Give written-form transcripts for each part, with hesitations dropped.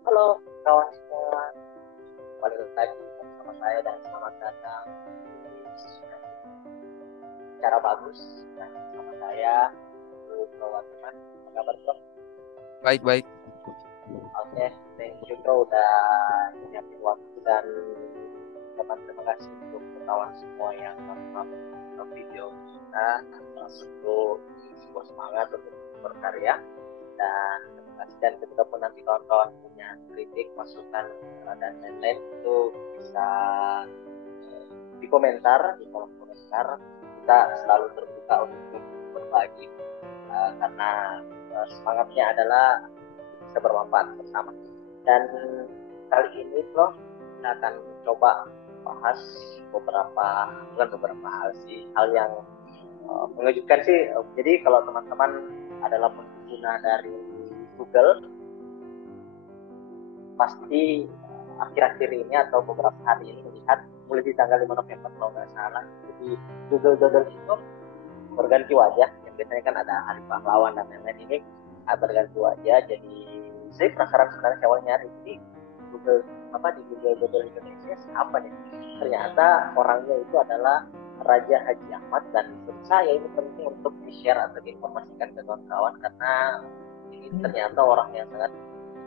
Halo kawan semua, kembali lagi bersama saya dan selamat datang di cara bagus dan bersama saya Bro Teman. Apa kabar bro? Baik-baik. Oke, thank you bro udah nyiapin waktu dan terima kasih untuk kawan semua yang nonton video kita. Tentu sebuah semangat untuk berkarya dan terima kasih, dan ketika pun nanti kawan-kawan punya kritik, masukan dan lain-lain itu bisa di komentar, di kolom komentar. Kita selalu terbuka untuk berbagi karena semangatnya adalah bisa bermanfaat bersama. Dan kali ini bro, kita akan coba bahas beberapa, bukan beberapa hal sih, hal yang mengejutkan sih. Jadi kalau teman-teman adalah pengguna dari Google, pasti akhir-akhir ini atau beberapa hari ini melihat mulai di tanggal 5 November kalau nggak salah. Jadi Google Doodle itu berganti wajah. Yang biasanya kan ada hari pahlawan dan lain-lain, ini berganti wajah. Jadi saya penasaran sebenarnya, awalnya nyari di Google di Google Doodle Indonesia apa nih. Ternyata orangnya itu adalah Raja Haji Ahmad, dan menurut saya ini penting untuk di-share atau diinformasikan ke kawan-kawan karena ini ternyata orang yang sangat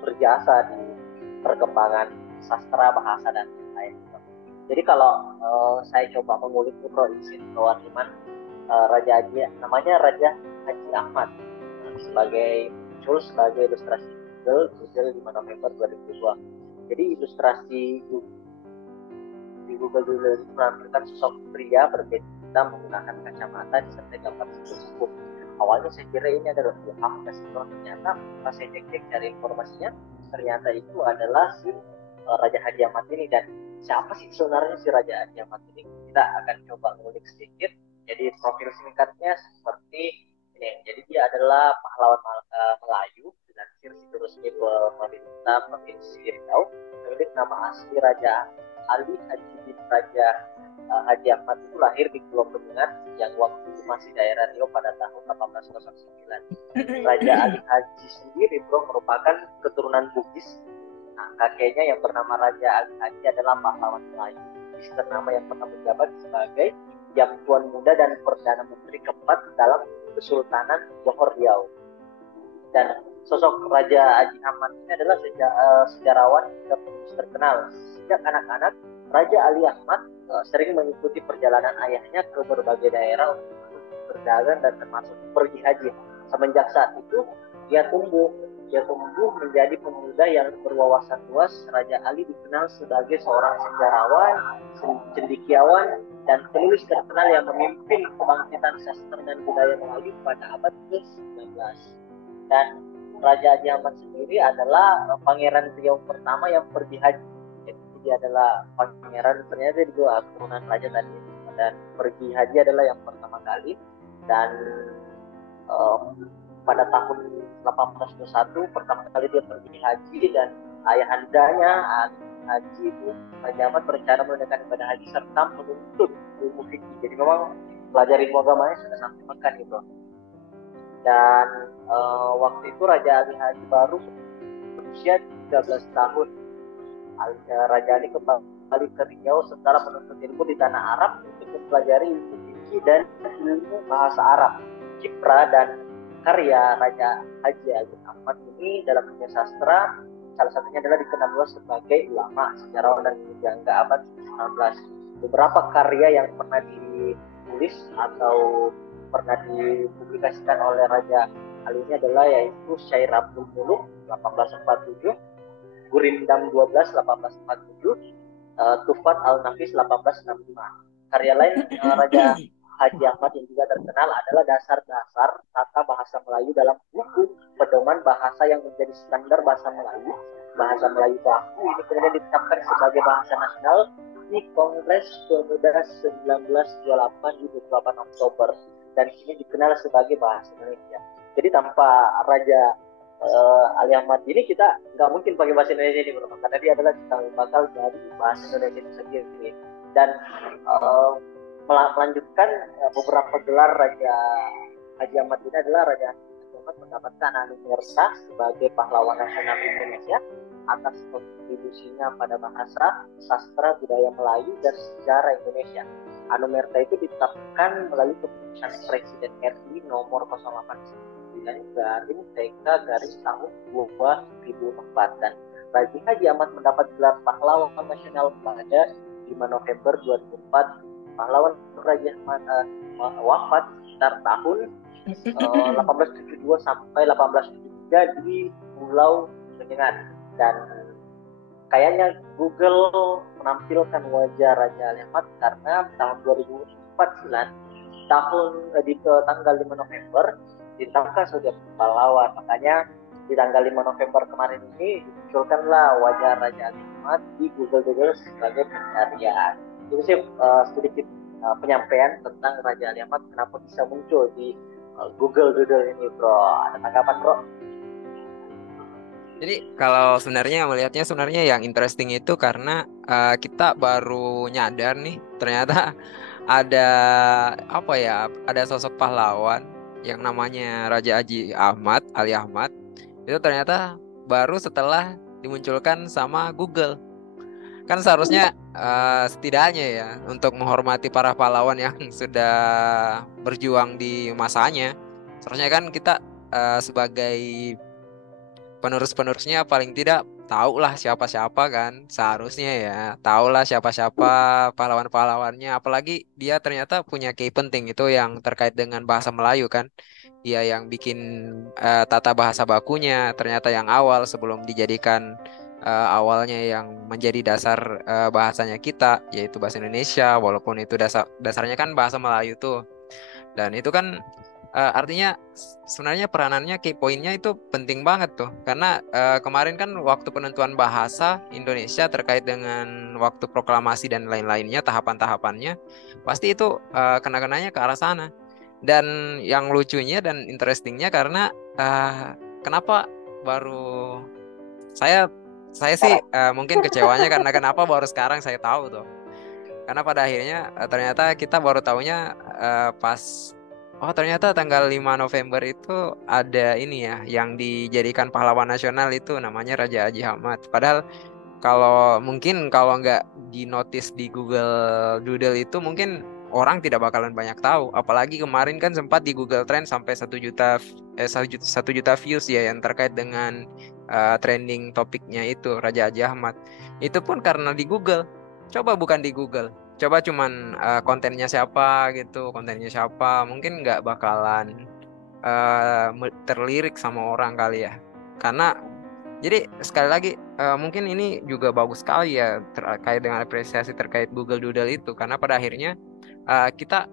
berjasa di perkembangan sastra, bahasa dan lain-lain. Jadi kalau saya coba mengulik Bro Isin Bro Iman, Raja Haji namanya Raja Haji Ahmad sebagai muncul sebagai ilustrasi Google 5 November 2002. Jadi ilustrasi di Google dulu menampilkan sosok pria berbeda hitam menggunakan kacamata disertai gambar sepuh. Awalnya saya kira ini adalah Ilham Kasino, ternyata pas saya cek cari informasinya, ternyata itu adalah si Raja Haji Ahmad ini. Dan siapa sih sebenarnya si Raja Haji Ahmad ini? Kita akan coba ngulik sedikit. Jadi profil singkatnya seperti ini. Jadi dia adalah pahlawan Melayu dan situ resmi pemerintah Provinsi Riau, memiliki nama asli Raja Ali Haji bin Raja Haji Ahmad itu lahir di Pulau Penyengat yang waktu itu masih daerah Riau pada tahun 1809. Raja Ali Haji sendiri bro merupakan keturunan Bugis. Nah, kakeknya yang bernama Raja Ali Haji adalah pahlawan Melayu, ternama yang pernah menjabat sebagai Yang Tuan Muda dan Perdana Menteri keempat dalam Kesultanan Johor Riau. Dan sosok Raja Haji Ahmad ini adalah sejarawan dan penulis terkenal. Sejak anak-anak, Raja Ali Ahmad sering mengikuti perjalanan ayahnya ke berbagai daerah untuk berdagang dan termasuk pergi haji. Semenjak saat itu, dia tumbuh menjadi pemuda yang berwawasan luas. Raja Ali dikenal sebagai seorang sejarawan, cendekiawan, dan penulis terkenal yang memimpin kebangkitan sastra dan budaya Melayu pada abad ke-19. Dan Raja Haji Ahmad sendiri adalah Pangeran Riau pertama yang pergi haji. Jadi dia adalah pangeran, ternyata dia juga keturunan raja tadi, dan pergi haji adalah yang pertama kali. Dan uh, pada tahun 1821 pertama kali dia pergi haji, dan ayahandanya haji itu Raja Ahmad berencana menunaikan ibadah haji serta menuntut ilmu fikih. Jadi memang belajar ilmu agamanya sudah sampai Mekah gitu. Dan waktu itu Raja Ali Haji baru berusia 13 tahun. Raja Ali kembali ke Riau setelah menuntut ilmu di tanah Arab untuk mempelajari ilmu fikih dan ilmu bahasa Arab. Kiprah dan karya Raja Haji Ali Ahmad ini dalam dunia sastra salah satunya adalah dikenal luas sebagai ulama, sejarawan dan penjangga abad 19. Beberapa karya yang pernah ditulis atau pernah dipublikasikan oleh Raja Ali ini adalah yaitu Syair Abdul Muluk 1847, Gurindam 12 1847, Tufat Al-Nafis 1865. Karya lain Raja Haji Ahmad yang juga terkenal adalah dasar-dasar tata bahasa Melayu dalam buku pedoman bahasa yang menjadi standar bahasa Melayu. Bahasa Melayu baku ini kemudian ditetapkan sebagai bahasa nasional di Kongres Pemuda 1928 di 28 Oktober, dan ini dikenal sebagai bahasa Indonesia. Jadi tanpa Raja Ali Ahmad ini kita nggak mungkin pakai bahasa Indonesia ini bro, karena dia adalah cikal bakal dari bahasa Indonesia itu sendiri. Dan melanjutkan beberapa gelar Raja Haji Ahmad ini adalah Raja Haji Ahmad mendapatkan anugerah sebagai pahlawan nasional Indonesia atas kontribusinya pada bahasa, sastra, budaya Melayu, dan sejarah Indonesia. Anumerta itu ditetapkan melalui keputusan Presiden RI nomor 089 garing TK garing tahun 2004, dan Raja Haji Ahmad mendapat gelar pahlawan nasional pada 5 November 2004. Pahlawan Raja Ahmad wafat sekitar tahun 1872 sampai 1873 di Pulau Penyengat, dan kayaknya Google menampilkan wajah Raja Ali Ahmad karena tahun 2049 di tanggal 5 November ditetapkan sebagai pahlawan. Makanya di tanggal 5 November kemarin ini dimunculkanlah wajah Raja Ali Ahmad di Google sebagai pencarian. Itu sih sedikit penyampaian tentang Raja Ali Ahmad kenapa bisa muncul di Google Doodle ini, bro. Ada tanggapan, bro? Jadi kalau sebenarnya melihatnya sebenarnya yang interesting itu karena kita baru nyadar nih ternyata ada apa ya, ada sosok pahlawan yang namanya Raja Haji Ahmad Ali Ahmad itu ternyata baru setelah dimunculkan sama Google. Kan seharusnya setidaknya ya untuk menghormati para pahlawan yang sudah berjuang di masanya, seharusnya kan kita sebagai penerus-penerusnya paling tidak tahulah siapa-siapa kan, seharusnya ya tahulah siapa-siapa pahlawan-pahlawannya, apalagi dia ternyata punya key penting itu yang terkait dengan bahasa Melayu kan, dia yang bikin tata bahasa bakunya ternyata yang awal sebelum dijadikan awalnya yang menjadi dasar bahasanya kita yaitu bahasa Indonesia, walaupun itu dasarnya kan bahasa Melayu tuh. Dan itu kan artinya sebenarnya peranannya key pointnya itu penting banget tuh. Karena kemarin kan waktu penentuan bahasa Indonesia terkait dengan waktu proklamasi dan lain-lainnya, tahapan-tahapannya, pasti itu kena-kenanya ke arah sana. Dan yang lucunya dan interestingnya karena kenapa baru saya saya sih mungkin kecewanya karena kenapa baru sekarang saya tahu tuh. Karena pada akhirnya ternyata kita baru tahunya pas oh ternyata tanggal 5 November itu ada ini ya yang dijadikan pahlawan nasional itu namanya Raja Haji Ahmad. Padahal kalau nggak di notice di Google Doodle itu mungkin orang tidak bakalan banyak tahu. Apalagi kemarin kan sempat di Google Trend sampai 1 juta 1 juta views ya yang terkait dengan trending topiknya itu Raja Haji Ahmad. Itu pun karena di Google. Coba bukan di Google. Coba cuman kontennya siapa gitu, kontennya siapa, mungkin nggak bakalan terlirik sama orang kali ya. Karena jadi sekali lagi mungkin ini juga bagus sekali ya terkait dengan apresiasi terkait Google Doodle itu karena pada akhirnya kita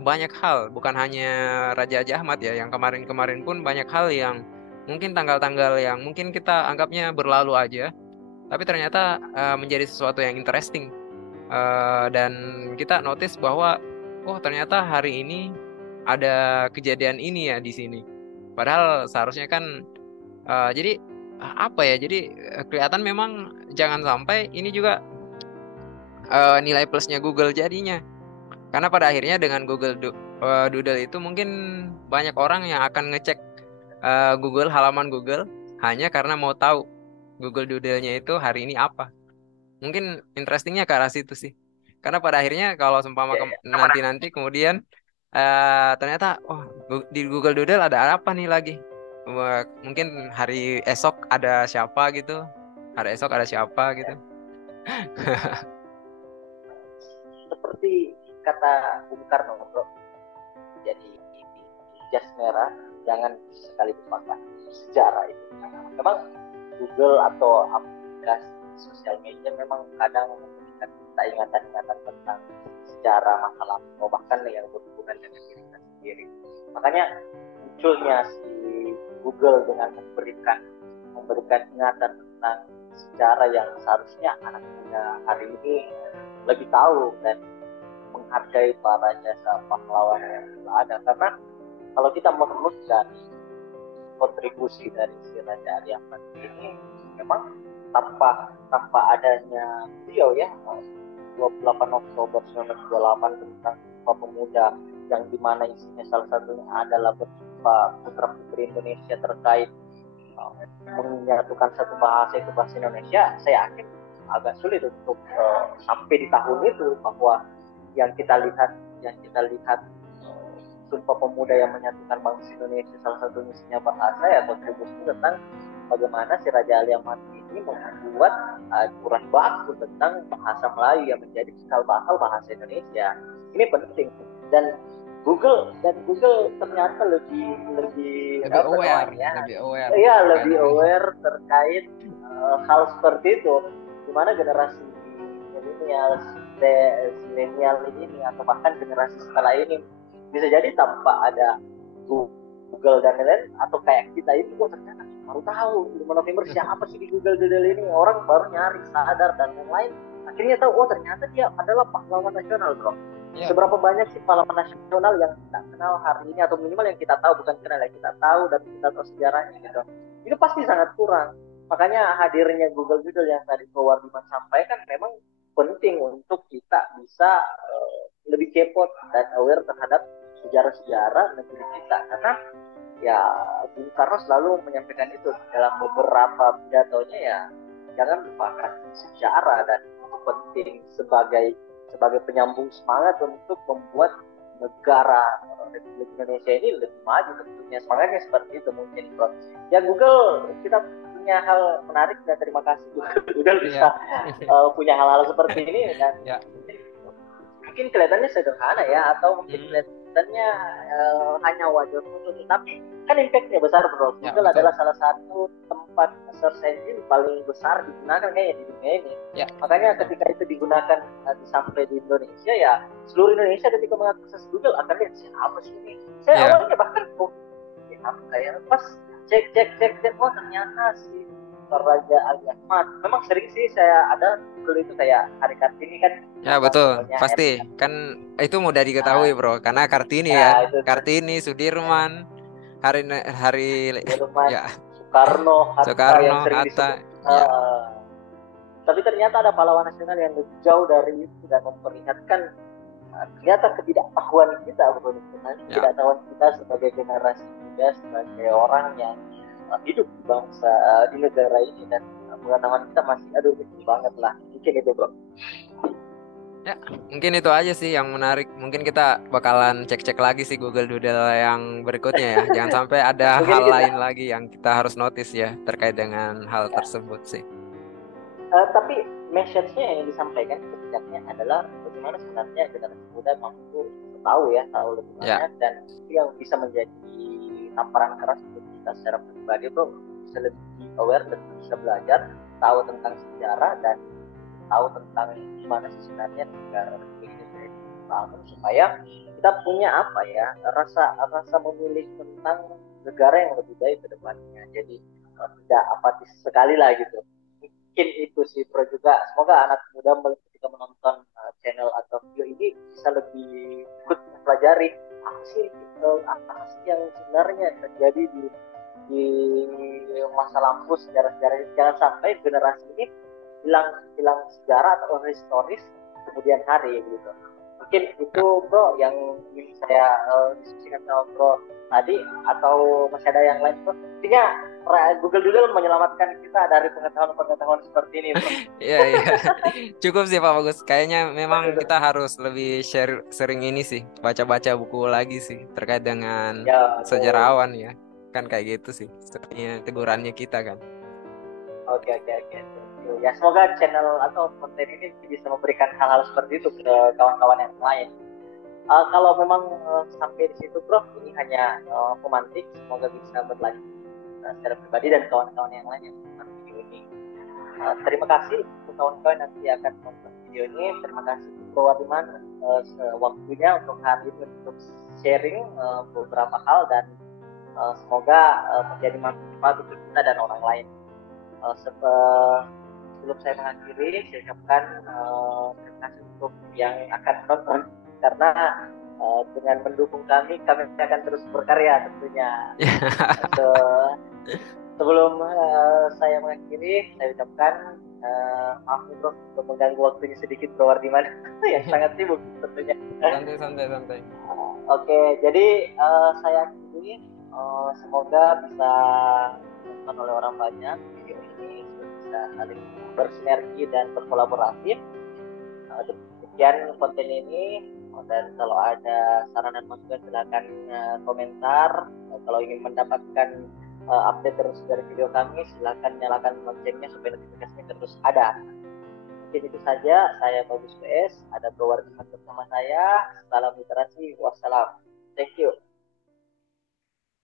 banyak hal bukan hanya Raja Haji Ahmad ya yang kemarin-kemarin pun banyak hal yang mungkin tanggal-tanggal yang mungkin kita anggapnya berlalu aja tapi ternyata menjadi sesuatu yang interesting. Dan kita notice bahwa oh ternyata hari ini ada kejadian ini ya di sini. Padahal seharusnya kan jadi apa ya? Jadi kelihatan memang jangan sampai ini juga nilai plusnya Google jadinya. Karena pada akhirnya dengan Doodle itu mungkin banyak orang yang akan ngecek Google halaman Google hanya karena mau tahu Google Doodle-nya itu hari ini apa. Mungkin interestingnya ke arah situ sih. Karena pada akhirnya kalau seumpama Ya, ya. nanti-nanti kemudian ternyata oh di Google Doodle ada apa nih lagi? Mungkin hari esok ada siapa gitu. Hari esok ada siapa gitu. Seperti kata Bung Karno, bro, jadi jas merah jangan sekali lupakan sejarah itu. Memang Google atau aplikasi sosial media memang kadang memberikan kita ingatan-ingatan tentang sejarah masa lalu, bahkan yang berhubungan dengan diri kita sendiri. Makanya munculnya si Google dengan memberikan ingatan tentang sejarah yang seharusnya anak muda hari ini lebih tahu dan menghargai para jasa pahlawan yang telah ada. Karena kalau kita merunutkan kontribusi dari si Raja Ali Ahmad ini memang tanpa adanya beliau ya 28 Oktober 1928 tentang Sumpah Pemuda yang dimana isinya salah satunya adalah bersumpah putra putri Indonesia terkait menyatukan satu bahasa itu bahasa Indonesia, saya yakin agak sulit untuk sampai di tahun itu, bahwa yang kita lihat Sumpah Pemuda yang menyatukan bangsa Indonesia, salah satu misinya bahasa ya kontribusi tentang bagaimana si Raja Ali Amat ini membuat aturan baku tentang bahasa Melayu yang menjadi cikal bakal bahasa Indonesia. Ini penting, dan Google ternyata lebih Lebih apa aware, namanya, lebih aware ya terkait lebih dengan ini. aware terkait hal seperti itu, di mana generasi milenial, milenial ini atau bahkan generasi setelah ini bisa jadi tanpa ada Google dan lain-lain, atau kayak kita ini kok ternyata baru tahu 5 November siapa sih di Google Doodle ini, orang baru nyari sadar dan lain-lain, akhirnya tahu oh ternyata dia adalah pahlawan nasional, bro. Ya, Seberapa banyak sih pahlawan nasional yang kita kenal hari ini, atau minimal yang kita tahu, bukan kenal yang kita tahu dan kita tahu sejarahnya gitu, itu pasti sangat kurang. Makanya hadirnya Google Doodle yang tadi Bro Wardiman sampaikan memang penting untuk kita bisa lebih kepo dan aware terhadap sejarah-sejarah negeri kita, karena ya Bung Karno selalu menyampaikan itu dalam beberapa pidatonya, ya jangan lupakan sejarah, dan itu penting sebagai penyambung semangat untuk membuat negara Republik Indonesia ini lebih maju tentunya. Semangatnya seperti itu mungkin, Bro. Ya Google, kita punya hal menarik, dan terima kasih Google bisa punya hal-hal seperti ini, dan ya. mungkin kelihatannya sederhana ya, atau mungkin kelihatannya hanya wajar foto, tapi kan impactnya besar, bro. Ya, Google betul. adalah salah satu tempat search engine paling besar digunakan kayaknya di dunia ini. Ya, makanya betul. ketika itu digunakan sampai di Indonesia, ya seluruh Indonesia ketika mengakses Google akan lihat siapa sih ini. Saya awalnya bahkan apa ya, pas cek, oh ternyata si Raja Ali Ahmad. Memang sering sih saya ada dulu itu kayak hari Kartini kan. Ya betul, Fotonya pasti kan itu mudah diketahui bro, karena Kartini ya kan, itu Kartini, Sudirman, hari Sudirman, ya Soekarno, Hatta yang Soekarno, sering Hatta, disebut. ya, Tapi ternyata ada pahlawan nasional yang lebih jauh dari itu, dan memperlihatkan ternyata ketidaktahuan kita, ya, ketidaktahuan kita sebagai generasi muda, sebagai orang yang hidup di bangsa di negara ini, dan pengetahuan kita masih aduh kecil banget lah. Mungkin itu, bro. ya. Mungkin itu aja sih yang menarik. Mungkin kita bakalan cek-cek lagi sih Google Doodle yang berikutnya ya. Jangan sampai ada Mungkin hal kita lain lagi yang kita harus notice ya terkait dengan hal ya. tersebut sih. Tapi message-nya yang disampaikan kebijakannya adalah bagaimana sebenarnya generasi muda mampu tahu lebih banyak, dan itu yang bisa menjadi tamparan keras untuk kita secara pribadi, bro, bisa lebih aware dan bisa belajar tahu tentang sejarah, dan tahu tentang gimana sih sebenarnya negara ini dibangun, supaya kita punya apa ya, rasa memilih tentang negara yang lebih baik ke depannya. Jadi tidak apatis sekali lah gitu. Mungkin itu sih, bro. Juga semoga anak muda ketika menonton channel atau video ini bisa lebih ikut mempelajari apa sih yang sebenarnya terjadi di masa lampau, sejarah-sejarah. Jangan sampai generasi ini hilang sejarah atau historis kemudian hari gitu. Mungkin itu, bro, yang ingin saya diskusikan sama bro tadi, atau masih ada yang lain, bro? Intinya Google Doodle menyelamatkan kita dari pengetahuan-pengetahuan seperti ini, bro. Iya, iya. Cukup sih Pak Bagus. Kayaknya memang kita harus lebih share sering ini sih, baca-baca buku lagi sih terkait dengan Ya, sejarawan ya. Kan kayak gitu sih. Sepertinya tegurannya kita kan. oke. Ya, semoga channel atau konten ini bisa memberikan hal-hal seperti itu ke kawan-kawan yang lain. Kalau memang sampai di situ, bro, ini hanya pemantik. Semoga bisa berlanjut secara pribadi dan kawan-kawan yang lain yang menonton video ini. Terima kasih untuk kawan-kawan yang nanti akan menonton video ini. Terima kasih Bro Wardiman waktunya untuk hari ini untuk sharing beberapa hal, dan semoga menjadi manfaat untuk kita dan orang lain. Sebelum saya mengakhiri, saya ucapkan terima kasih untuk yang akan menonton, karena dengan mendukung kami akan terus berkarya tentunya. Sebelum saya mengakhiri, saya ucapkan maaf bro untuk mengganggu waktunya sedikit, Bro Wardiman yang sangat sibuk tentunya. Santai. Oke, jadi saya akhiri. Semoga bisa ditonton oleh orang banyak, video ini bisa saling bersinergi dan berkolaborasi. Demikian konten ini, dan kalau ada saran dan masukan silakan komentar. Kalau ingin mendapatkan update terus dari video kami, silakan nyalakan loncengnya supaya notifikasinya terus ada. Mungkin itu saja, saya Bagus PS, ada Bro Wardiman bersama saya. Salam literasi, wassalam. Thank you.